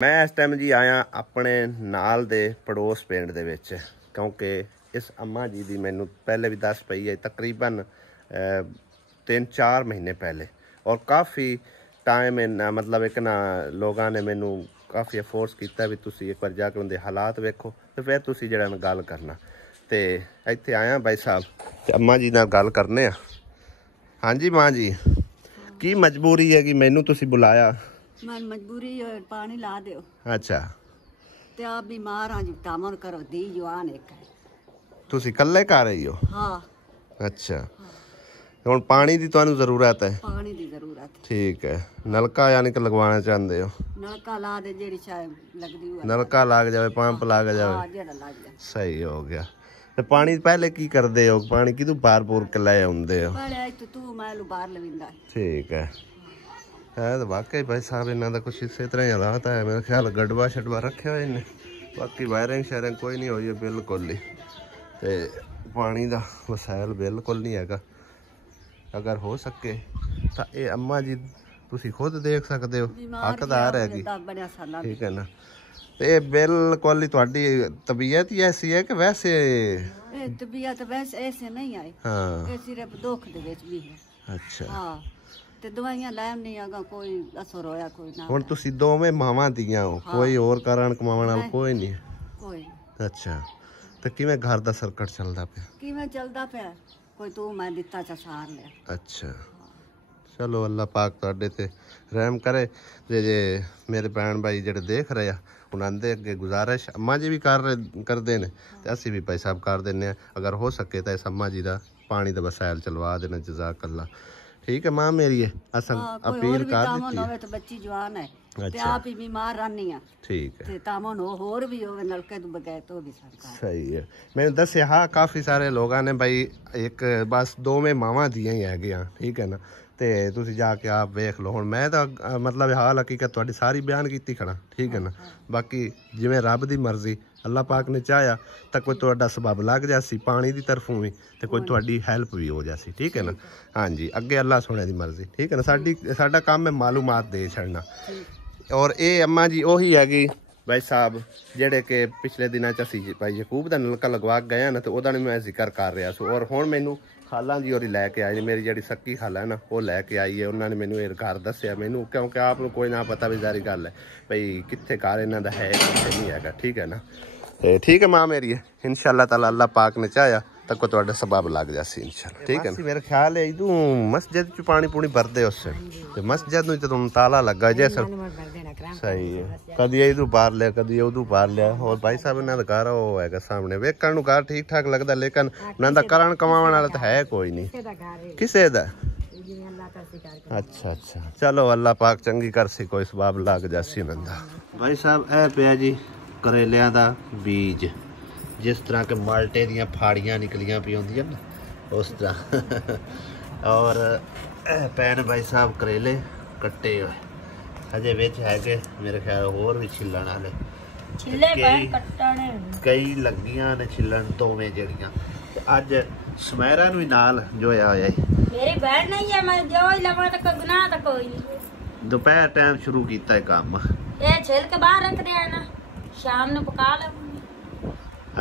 मैं इस टाइम जी आया अपने नाल दे पड़ोस पिंड दे विच क्योंकि इस अम्मा जी दी मैनू पहले भी दस पई है तकरीबन 3-4 महीने पहले और काफ़ी टाइम मतलब एक ना लोगों ने मैनू काफ़ी फोर्स किया भी तुसी एक बार जाके उनके हालात वेखो तो फिर तुसी जरा गल करना तो इत्थे आया भाई साहब अम्मा जी नाल गल करने आ। हाँ जी माँ जी की मजबूरी है कि मैनू तुसी बुलाया? मैं मजबूरी पानी ला दो। अच्छा ते आप बीमार हाँ जी तामन करो दी जवान एक है तुसी कल्ले कर रही हो? हाँ अच्छा हुण पानी की तुहानू जरूरत है? पानी की जरूरत ठीक है नलका यानी कि लगवाना चाहते हो? नलका ला दे जेड़ी शायद लगदी हुआ नलका लग जाए पंप लग जाए हाँ जेड़ा लग जाए सही हो गया। तो पानी पहले की करते हो पानी कितू बार बूर के ले आउंदे हो? पहले तो तू मैं बाहर लविंदा। ठीक है तो वाकई भाई साहब इन्हों का कुछ इस तरह ही हालात है मेरे ख्याल गड़बा शडबा रखे हुए इन्हें बाकी वायरिंग शायरिंग कोई नहीं हुई है बिल्कुल ही तो पानी का वसायल बिल्कुल नहीं है। अगर हो सके तो ये अम्मा जी तुसी खुद देख सकते हो हकदार हैगी ठीक है ना। तो ये बिल्कुल ही तुहाडी तबीयत ही ऐसी है कि वैसे? तबीयत वैसे ऐसे नहीं आई हाँ ये सिर्फ दुख दे विच भी है। अच्छा हाँ ते दवाइयां लैन नहीं आगा कोई असर होया कोई ना हुण तुसी दोवें मावां दियां हो हाँ। कोई और कारण कमाने वाला कोई नहीं? कोई अच्छा तो किवें घर दा सर्कट चलदा पिया? किवें चलदा पिया कोई तू मैं दिता चा सार ले। अच्छा चलो अल्लाह पाक तुहाडे ते रहम करे जे मेरे भैन भाई जेडे देख रहे हैं उन्होंने अगे गुजारिश अम्मा जी भी करते हैं तो असी भी भाई साहब कर दें अगर हो सके तो इस अम्मा जी का पानी का वसायल चलवा देना जज़ाकल्लाह। ठीक है माँ मेरी अस अपील कर दी बच्ची जवान है अच्छा आप ही बीमार रहनी है ठीक है तामन होर भी हो नलके तो बगैर तो भी सही है। मैंने दसिया हाँ काफ़ी सारे लोगों ने भाई एक बस दो में मावां दियां ही है ठीक है ना तो तुसी जाके आप वेख लो हुण मैं तो मतलब हाल हकीकत तुहाडी सारी बयान की खड़ा ठीक है ना बाकी जिवें रब दी मर्जी अल्लाह पाक ने चाहया तो कोई तुहाडा सबब लग जासी पानी की तरफों भी तो कोई तुहाडी हैल्प भी हो जासी ठीक है ना। हाँ जी अगे अल्लाह सोने की मर्जी ठीक है ना साडा काम है मालूमात दे छड़ना। और ये अम्मा जी उही हैगी भाई साहब जेडे के पिछले दिनों असी भाई यकूब का नलका लगवा गए ना तो वह मैं जिक्र कर रहा सो और हुण मैनू खाला जी और लैके आई मेरी जी सक्की खाला है ना वो लैके आई है उन्होंने मैनू ये घर दसिया मैनू क्योंकि आप कोई ना पता भी सारी गल है भाई कितने घर इन्हों का है कितने नहीं है ठीक है ना। ठीक है माँ मेरी इंशाअल्लाह ताला अल्लाह पाक ने चाहया तो कोई तुहाडा सबब लग जासी इंशाअल्लाह ठीक है। मेरे ख्याल है इदू मस्जिद च पानी पूनी भरदे उस मस्जिद नूं तो ताला लगा जे सर सही है कदी इदू पार लिया कदी उदू पार लिया और भाई साहब इन्हों का घर वो है सामने वेखण नूं घर ठीक ठाक लगता लेकिन इन्हों का करण कमाने वाला तो है कोई नहीं किसे दा। अच्छा अच्छा चलो अल्लाह पाक चंगी कर सी कोई सबब लग जासी इन्हों का। भाई साहब ए पिया जी करेलियां दा बीज जिस तरह के माल्टे दियां फाड़ियां निकलियां पी होंदियां ना उस तरह और पैन भाई साहब करेले कट्टे हुए अजे विच है कि मेरे ख्याल होर भी छिलन वाले कई लगियां ने छिलन दोवें जड़ियां अज सुमेरा नूं नाल जोया होया मेरी बहन नहीं है मैं जो ही लवा तो कोई गुनाह तो कोई नहीं दोपहर टाइम शुरू कीता है काम ये छिल के बाहर रख दिया ना शाम ਨੂੰ ਪਕਾ ਲਵਾਂਗੇ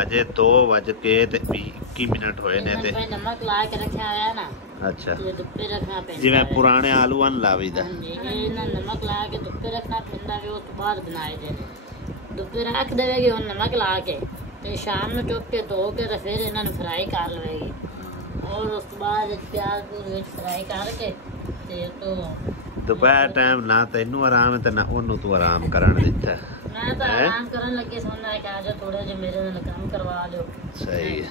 अजे 2:21 होए ने ते नमक ला के रखा है ना अच्छा ते दुप्पे रखना पैंदा जिवें पुराने आलूआं नु लावीदा ये नमक ला के दुप्पे रखना पैंदा वे उस बाद बनाए देने दुप्पे रख देवेगी और नमक ला के ते शाम ਨੂੰ चुप के धो के ते फिर इन्हां नु फ्राई कर लवेगी और उस बाद प्याज पूरी विच फ्राई करके ते तो दोपहर टाइम ना तैनू आराम है ते ना ओनू तू आराम करन दिता मैं तो आराम करन लगे सोना है कि आज थोड़ा जो मेरे नाल काम करवा लो सही है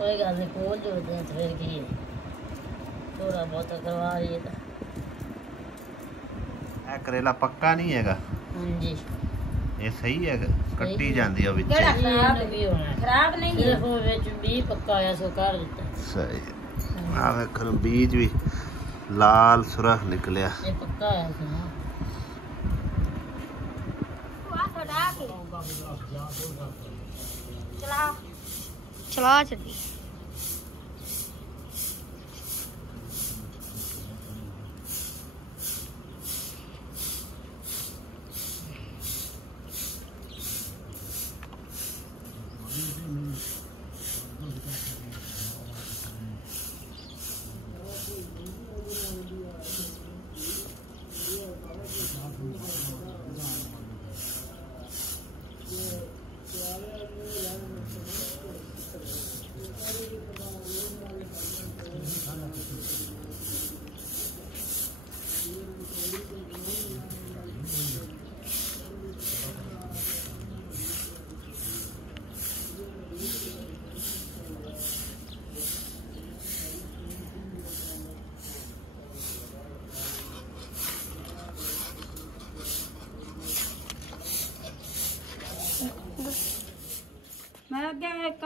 कोई गल नहीं खोल जो दे फिर की थोड़ा बहुत करवा रही है ए करेला पक्का नहीं हैगा। हां जी ये सही है कट्टी जांदी है विच केड़ा खराब भी होना खराब नहीं है वो विच भी पक्का आया सो कर देता सही है आ वेखो बीज भी लाल सुरख निकलिया ये पक्का है ना चला चला चली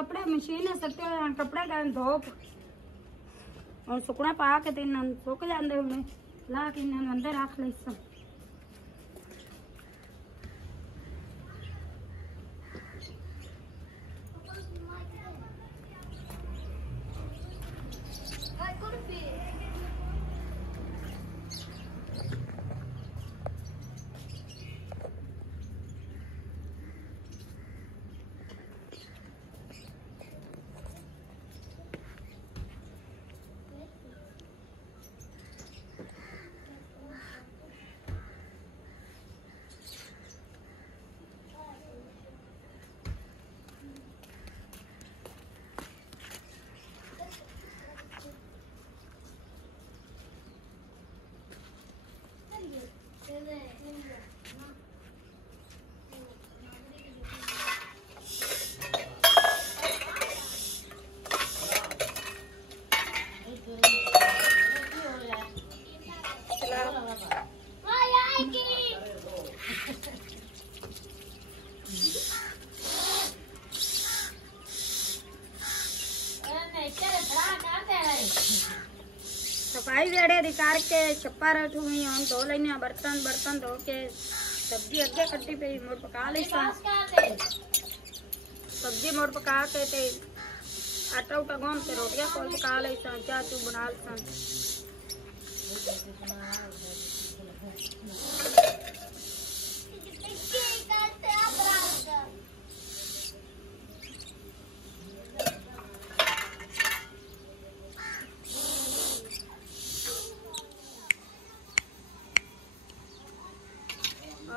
ਕੱਪੜੇ ਮਸ਼ੀਨ ਸੱਤੇ ਹੋਏ ਕੱਪੜੇ ਕਰਨ ਧੋਪ ਹੁਣ ਸੁੱਕਣਾ ਪਾ ਕੇ ਤੇ ਇਹਨਾਂ ਨੂੰ ਸੁੱਕ ਜਾਂਦੇ ਹੁਣੇ ਲਾ ਕੇ ਇਹਨਾਂ ਨੂੰ ਅੰਦਰ ਰੱਖ ਲਈ ਸਾਂ सफाई वेड़े दी करके छप्पा रख हुई हम धो लेने बर्तन बर्तन धो के सब्जी अगे कट्टी पे मोड़ पका ले सब्जी मोड़ पका के ते आटा उटा गूंद के रोटियां कोल पका ले चाह चू बना ले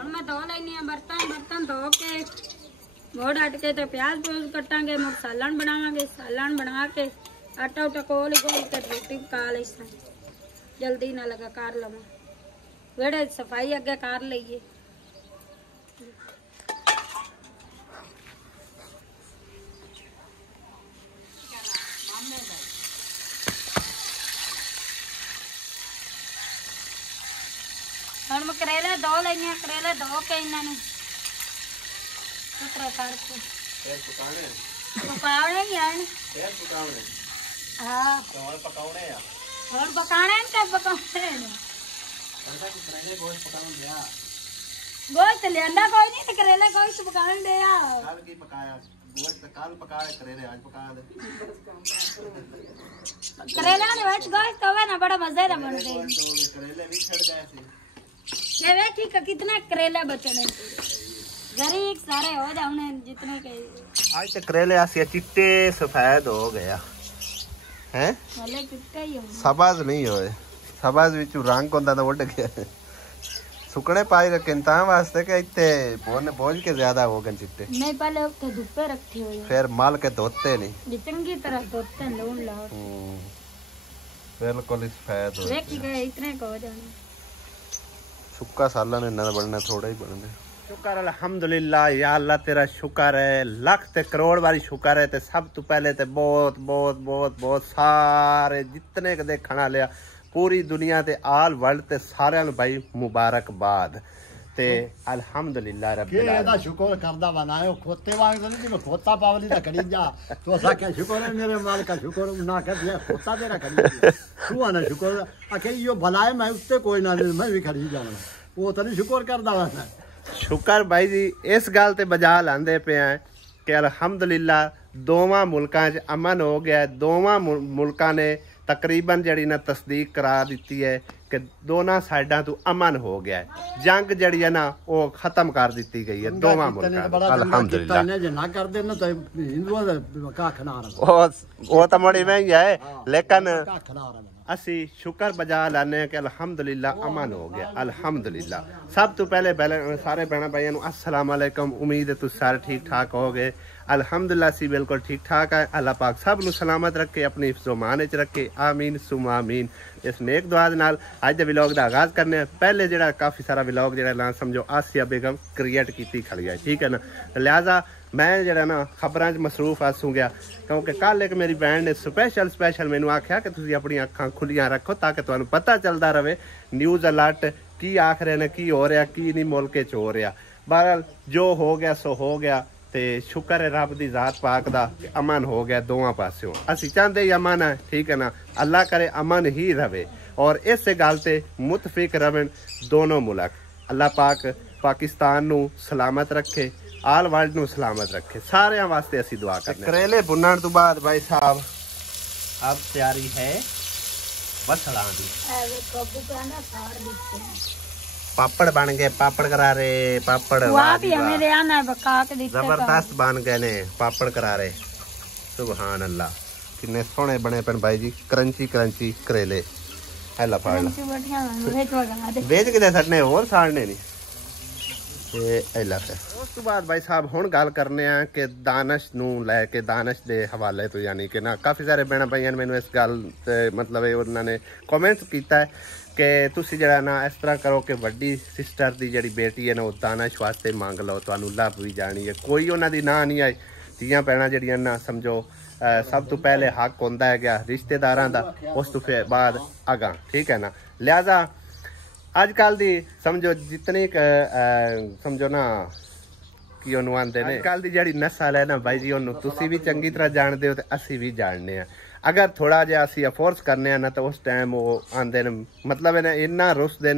मैं धो लेनी बर्तन बर्तन धो के मोड़ हट के तो प्याज प्याज कटांगे मुड़ सालन बनावांगे सालन बना के आटा उटा कोल गोल के रोटी पका ले जल्दी ना लगा कर लवा वेड़े सफाई अगे कर लीए ਹੁਣ ਮੈਂ ਕਰੇਲੇ ਧੋ ਲੈਣੀ ਕਰੇਲੇ ਧੋ ਕੇ ਇਹਨਾਂ ਨੂੰ ਸੁਤਰਾ ਕਰਕੇ ਫੇਰ ਪਕਾਣੇ ਹੀ ਆਣ ਫੇਰ ਪਕਾਉਣੇ ਹਾਂ ਹੋਰ ਪਕਾਉਣੇ ਆ ਹੁਣ ਪਕਾਣੇ ਤੇ ਪਕਾਉਣੇ ਨੇ ਅੰਦਾ ਕਿ ਕਰੇਲੇ ਗੋਸ਼ ਪਕਾਉਣ ਦਿਆ ਗੋਸ਼ ਲਿਆਂਦਾ ਕੋਈ ਨਹੀਂ ਤੇ ਕਰੇਲੇ ਕੋਈ ਤੇ ਪਕਾਉਣ ਦੇ ਆ ਕੱਲ ਕੀ ਪਕਾਇਆ ਗੋਸ਼ ਤਾਂ ਕੱਲ ਪਕਾਏ ਕਰੇਲੇ ਅੱਜ ਪਕਾ ਦੇ ਕਰੇਲੇ ਦੇ ਵਿੱਚ ਗੋਸ਼ ਤਵੇ ਨਾ ਬੜਾ ਮਜ਼ੇ ਦਾ ਬਣਦੇ ਕਰੇਲੇ ਵੀ ਛੜ ਗਏ ਸੀ ये देखी का कितना करेले बचने गरीब सारे हो जाने जितने के आज तक करेले आसिया चिट्टे सफेद हो गया हैं वाले चिट्टे ही हो सबाज नहीं होए सबाज विच रंग होंदा तो उड़ गया सुकने पाई रखे ता वास्ते के इत्ते बोने बोझ के ज्यादा हो गए चिट्टे नहीं पहले उसके धूपे रखे हुए फिर माल के धोते नहीं चंगी तरह धोते लून लाओ बिल्कुल सफेद हो देखी गए इतने को हो जाने सुक्का सालन इन्ना बनना थोड़ा ही बनना शुक्र अल्हम्दुलिल्लाह या अल्लाह तेरा शुक्र है लाख ते करोड़ बारी शुक्र है ते सब तो पहले ते बहुत बहुत बहुत बहुत सारे जितने कदे खाना लिया पूरी दुनिया ते आल वर्ल्ड ते सारे भाई मुबारकबाद ते अल्हम्दुलिल्लाह रब्बिल आलमीन दा शुक्र करदा बनायो खोते वांग तो नहीं खोता पावली दा करी जा तो असा क्या शुक्र है मेरे मालिक का शुक्र ना कर दिया खोता तेरा करी तू आना शुक्र आके यो भलाए मैं उससे कोई ना मैं भी खरीद जाना वो तो नहीं शुक्र करदा बना शुक्र भाई जी इस गल ते बजा लांदे पे हैं कि अल्हम्दुलिल्लाह दोवां मुल्कां च अमन हो गया दोवां मुल्कां ने तकरीबन जड़ी ना तस्दीक करा दी है कि दोनों साइडा तो अमन हो गया है जंग जड़ी है ना वो खत्म कर दी गई है दोवां मुल्कां अल्हम्दुलिल्लाह ना कर दे ना तो हिंदुओं दा का खना वो तो मड़ी में ही है लेकिन का खना असी शुक्र बजा लाने कि अल्हम्दुलिल्लाह अमन हो गया अल्हम्दुलिल्लाह सब तो पहले सारे भैन भाइयों अस्सलाम वालेकुम उम्मीद है तुम सारे ठीक ठाक हो गए अल्हम्दुलिल्लाह सी बिल्कुल ठीक ठाक है अल्लाह पाक सब नू सलामत रखे अपनी हिफ्ज़ो-मान च रखे आमीन सुम आमीन इस नेक दुआ दे नाल अज दे व्लॉग दा आगाज़ करने पहले जेड़ा काफ़ी सारा व्लॉग जेड़ा ना समझो आसिया बेगम क्रिएट कीती खड़ी है ठीक है ना लिहाजा मैं जेड़ा ना खबरां च मसरूफ आसूं गया क्योंकि कल एक मेरी भैन ने स्पैशल मैनू आख्या कि तुसीं अपनी अखां खुलियां रखो ताकि तुहानूं पता चलदा रहे न्यूज़ अलर्ट की आख रहे ने की हो रहा की नहीं मुल्क च हो रहा बहरहाल जो हो गया सो हो गया ਤੇ ਸ਼ੁਕਰ ਹੈ ਰੱਬ ਦੀ ਜ਼ਾਤ ਪਾਕ ਦਾ ਕਿ ਅਮਨ ਹੋ ਗਿਆ ਦੋਵਾਂ ਪਾਸਿਓਂ। ਅਸੀਂ ਚਾਹੁੰਦੇ ਹੀ ਅਮਨ ਹੈ, ਠੀਕ ਹੈ ਨਾ। ਅੱਲਾ करे अमन ही रहे और इस गल से मुतफिक रहन दोनों मुल्क। अल्लाह पाक पाकिस्तान नू सलामत रखे, आल वर्ल्ड नू सलामत रखे, सारे वास्ते असी दुआ करते। करेले भुनण तो बाद भाई साहब अब तैयारी है बसड़ा दी। पापड़ बन गए, पापड़ करारे, पापड़ जबरदस्त बन गए ने पापड़ करारे। सुभान अल्लाह, किन्ने सोहने बने पेन भाई जी, क्रंची क्रंची करेले। हैला फाड़ ला बेच के सटने और साड़ने नहीं ते हैला। फिर उस तो बाद भाई साहब हुण गल करने आ कि दानिश नू लैके दानिश दे हवाले तो, यानी कि ना काफ़ी सारे भैन भाइयों ने मैनू इस गल ते मतलब उन्होंने कॉमेंट्स किया है कि तुसी जरा ना इस तरह करो कि वड्डी सिस्टर दी जड़ी बेटी है ना वो दानिश वास्ते मंग लो, तुहानू लभ भी जानी है। कोई उन्हां दी ना नहीं आई। धीआं भैणां जड़ियां ना समझो सब तो पहले हक होंदा है गया रिश्तेदारां दा, उस तो फिर बाद अगां, ठीक है ना। लिहाजा अजकल दी समझो जितनी समझो ना कि उन्होंने आंदे ने अजकल दी जड़ी नस्ल है ना भाई जी, उन्होंने तुसी भी चंगी तरह जानते हो तो असी भी जानने हैं। अगर थोड़ा जिहा असी अफोर्स करने ना तो उस टाइम वो आंदे ने, मतलब इन्ना रुसदे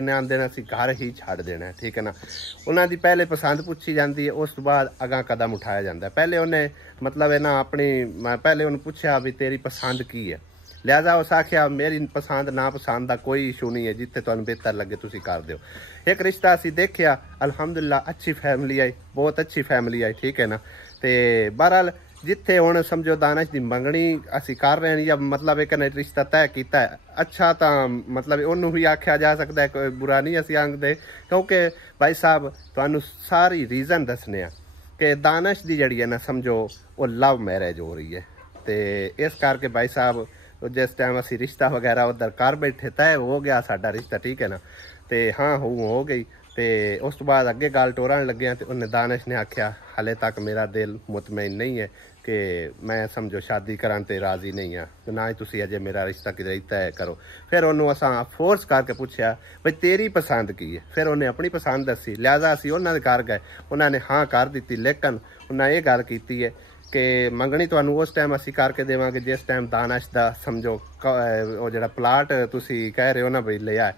ने आंदे ने असी घर ही छड़ देना है, ठीक है ना। उन्हां दी पहले पसंद पूछी जाती है, उस तो बाद अगां कदम उठाया जाता है। पहले उन्हें मतलब ना अपनी पहले उन्हें पूछा भी तेरी पसंद की है, लिहाजा उस आख्या मेरी पसंद ना पसंद का कोई इशू नहीं है, जिथे तुहानू बेहतर लगे तुसी कर दो। एक रिश्ता असी देखिया अल्हम्दुलिल्लाह अच्छी फैमिली आई, बहुत अच्छी फैमिली आई, ठीक है ना। ते बहरहाल जिथे हुण समझो दानिश दी मंगनी असी कर रहे हैं या मतलब एक रिश्ता तय किया है, अच्छा तो मतलब उन्होंने भी आख्या जा सकता है, कोई बुरा नहीं असी आंखदे, क्योंकि भाई साहब तुहानू सारी रीजन दसने कि दानिश दी जड़ी है ना समझो वो लव मैरिज हो रही है। तो इस करके भाई साहब जिस टाइम असी रिश्ता वगैरह उधर कर बैठे तय हो गया साडा रिश्ता, ठीक है ना। तो हाँ हो गई। तो उस तो बाद अगे गल टोरन लगे तो उन्हें दानिश ने आख्या हाले तक मेरा दिल मुतमईन नहीं है कि मैं समझो शादी करान ते राजी नहीं हाँ, तो ना ही तुसी अजे मेरा रिश्ता किधर तय करो। फिर उन्होंने असा फोर्स करके पूछया भाई तेरी पसंद की है, फिर उन्हें अपनी पसंद दसी। लिहाजा असी उन्होंने घर गए, उन्होंने हाँ कर दी, लेकिन उन्हें ये गल की है कि मंगनी तुहानू उस टाइम असी करके देवांगे जिस टाइम दानिश दा समझो वो जिहड़ा प्लाट तुसी कह रहे हो ना भाई लिया है,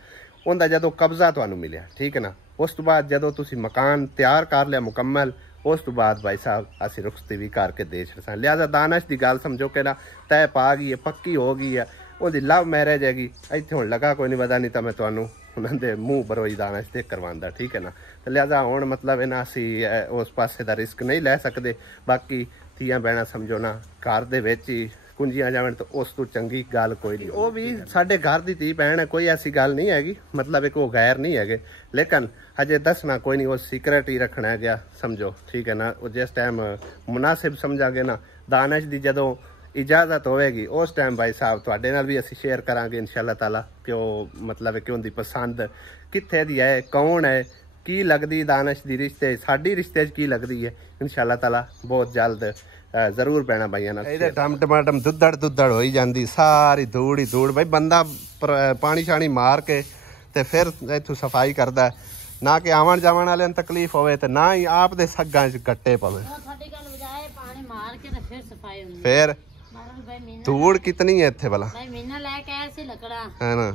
उनका जदों कब्जा तुहानू मिलिया, ठीक है ना। उस तो बाद जदों तुसी मकान तैयार कर लिया मुकम्मल, उस तो बाद भाई साहब असी रुखसती भी करके दे छड़सा। लिहाजा दानिश की गल समझो कि ना तय पा गई है, पक्की हो गई है, उहदी लव मैरिज हैगी। इत्थे हुण लगा कोई नहीं पता, नहीं तो मैं तुहानू उन्हां दे मूँह बरोई दानिश ते करवांदा, ठीक है ना। तो लिहाजा हुण मतलब इन्हां असी उस पासे दा रिस्क नहीं लै सकदे। बाकी धीआं भैणां समझो ना घर दे विच ही कुंजियां जावन तो उस तो चंगी गल कोई नहीं। वो भी साडे घर दी धी भैन है, कोई ऐसी गल नहीं हैगी, मतलब एक वो गैर नहीं है, लेकिन अजे दसना कोई नहीं, वो सीक्रेट ही रखना है गया समझो, ठीक है ना। वो जिस टाइम मुनासिब समझांगे ना दानिश दी जदों इजाजत होएगी उस टाइम भाई साहब तुहाडे नाल भी असी शेयर करांगे इंशाअल्लाह ताला कि वो मतलब कि उनकी पसंद कित्थे दी है, कौन है, की लगदी दानिश दी रिश्ते साडी रिश्ते की लगदी है, इंशाअल्लाह ताला बहुत जल्द जरूर पैना भाइयों नाल। इहदे टमाटम दुद्धड़ हो ही जाती, सारी धूड़ ही धूड़। भाई बंदा पानी शानी मार के ते फिर इत्थों सफाई करदा है, ना कि आवन जावन वाले तकलीफ होवे ते ना ही आप दे सग्गां च कट्टे पवे। फिर धूड़ कितनी है इत्थे भला, है ना।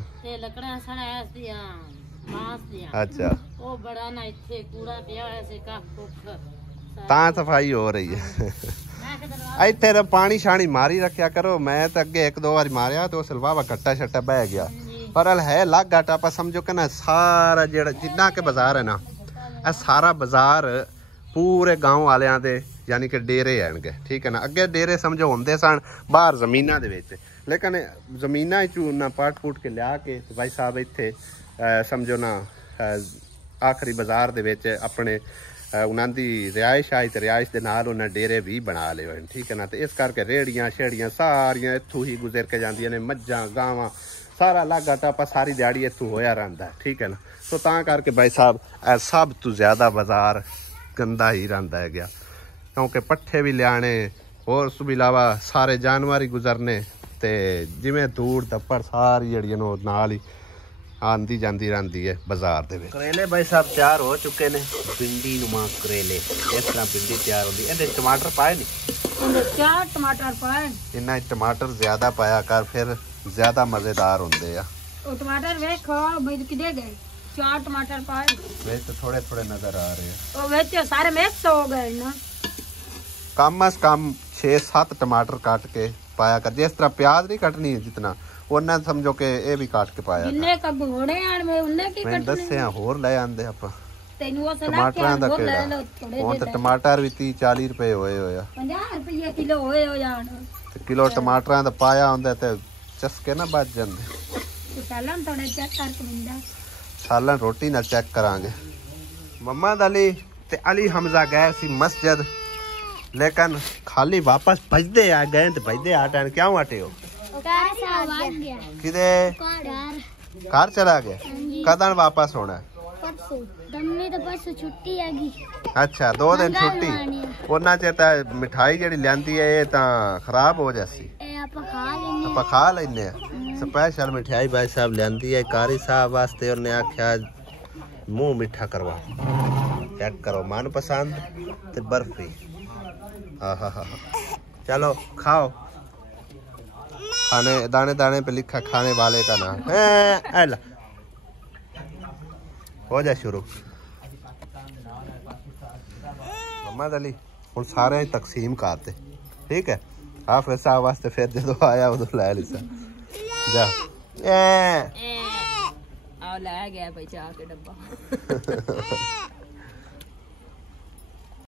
अच्छा ता सफाई हो रही है। इत्थे तो पानी शानी मारी रखा करो। मैं तो अगे एक दो बार मारिया तो सलवावा कट्टा शट्टा बह गया, पर है लग घाटा आप समझो कि ना सारा जेड़ा जिन्ना के बाजार है ना, यह सारा बाजार पूरे गाँव वालियां दे यानी कि डेरे हैनगे, ठीक है ना। अगे डेरे समझो होंदे सन बाहर जमीना दे विच, लेकिन जमीना चू ना पाट पूट के लिया के भाई साहब इत्थे समझो ना आखिरी बाजार दे विच अपने उन्हां दी रिहाइश आई ते रिहाइश दे नाल उन्हां डेरे भी बना लए होए, ठीक है ना। तो इस करके रेहड़ियां शेड़ियां सारियां इत्थों ही गुजर के जांदियां ने, मज्जां गावां सारा लागा टापा सारी दिहाड़ी इत्थों होया रहिंदा है, ठीक है ना। तो तां करके भाई साहब सब तो ज़्यादा बाजार गंदा ही रहिंदा है गया, क्योंकि पट्ठे भी लियाने और उस तो इलावा सारे जानवर ही गुजरने ते जिवें धूड़ धप्पड़ सारी जड़ियां नाल ही ਆਂਦੀ ਜਾਂਦੀ ਰਹਿੰਦੀ ਹੈ ਬਾਜ਼ਾਰ ਦੇ ਵਿੱਚ। ਕਰੇਲੇ ਬਾਈ ਸਾਹਿਬ ਤਿਆਰ ਹੋ ਚੁੱਕੇ ਨੇ, ਪਿੰਡੀ ਨੁਮਾ ਕਰੇਲੇ। ਇਸ ਤਰ੍ਹਾਂ ਪਿੰਡੀ ਤਿਆਰ ਹੁੰਦੀ। ਇਹਦੇ ਟਮਾਟਰ ਪਾਏ ਨਹੀਂ? ਇਹਦੇ 4 ਟਮਾਟਰ ਪਾਏ। ਇਹਨਾਂ ਟਮਾਟਰ ਜ਼ਿਆਦਾ ਪਾਇਆ ਕਰ, ਫਿਰ ਜ਼ਿਆਦਾ ਮਜ਼ੇਦਾਰ ਹੁੰਦੇ ਆ। ਉਹ ਟਮਾਟਰ ਵੇਖੋ ਬਈ ਕਿਦੇ ਗਏ। 4 ਟਮਾਟਰ ਪਾਏ। ਵੇ ਤਾਂ ਥੋੜੇ ਥੋੜੇ ਨਜ਼ਰ ਆ ਰਹੇ ਆ। ਉਹ ਵਿੱਚ ਸਾਰੇ ਮਿਕਸ ਹੋ ਗਏ ਨਾ। कम से कम 6-7 टमाटर काट के पाया कर। जिस तरह प्याज नहीं कटनी है जितना उन्ना समझो कि ये भी काट के पाया जिन्ने कब घोड़े आण में उन्ने की मैं कटने। दस्से होर ले आंदे ਆਪਾਂ ਤੈਨੂੰ ਉਹ ਸਲਾਹ ਟਮਾਟਰਾਂ ਦਾ ਕੇ ਲੈ ਕਿਹੜਾ ਲਓ ਥੋੜੇ ਹੁਣ ਤਾਂ ਟਮਾਟਰ ਵੀ 30-40 ਰੁਪਏ ਹੋਏ ਹੋਇਆ। 50 ਰੁਪਏ ਕਿਲੋ ਹੋਏ ਹੋ ਜਾਣ। ਤੇ ਕਿਲੋ ਟਮਾਟਰਾਂ ਦਾ ਪਾਇਆ ਹੁੰਦਾ ਤੇ ਚਸਕੇ ਨਾ ਵੱਜ ਜਾਂਦੇ। ਤੇ ਸਾਲਾਂ ਥੋੜਾ ਚੈੱਕ ਕਰਕੇ ਮਿਲਦਾ। ਸਾਲਾਂ ਰੋਟੀ ਨਾਲ ਚੈੱਕ ਕਰਾਂਗੇ। ਮੁਹੰਮਦ ਅਲੀ ਤੇ ਅਲੀ ਹਮਜ਼ਾ ਗਏ ਸੀ ਮਸਜਿਦ, लेकिन खाली वापस भजदे आ गए ते भजदे आ टन क्यों हटे हो? किदे घर चला गया? कदन वापस होना? छुट्टी हैगी। अच्छा 2 दिन छुट्टी। ਉਹਨਾਂ ਚ ਤਾਂ ਮਿਠਾਈ ਜਿਹੜੀ ਲਿਆਂਦੀ ਹੈ ਇਹ ਤਾਂ ਖਰਾਬ ਹੋ ਜਾਸੀ। ਆਪਾਂ ਖਾ ਲੈਨੇ ਆ। ਸਪੈਸ਼ਲ ਮਿਠਾਈ ਭਾਈ ਸਾਹਿਬ ਲਿਆਂਦੀ ਹੈ ਕਾਰੀ ਸਾਹਿਬ ਵਾਸਤੇ। ਉਹਨੇ ਆਖਿਆ ਮੂੰਹ ਮਿੱਠਾ ਕਰਵਾ, ਚੈੱਕ ਕਰੋ ਮਨ ਪਸੰਦ ਤੇ ਬਰਫੀ। हाँ चलो खाओ। खाने दाने दाने पे लिखा खाने वाले का नाम। हो जाए शुरू। मोहम्मद अली हम सारे तकसीम करते ठीक है। हाफिज साहब वास्ते फिर जो आया उदो लै लिसा जा आ ले गया भाई चाह के डब्बा।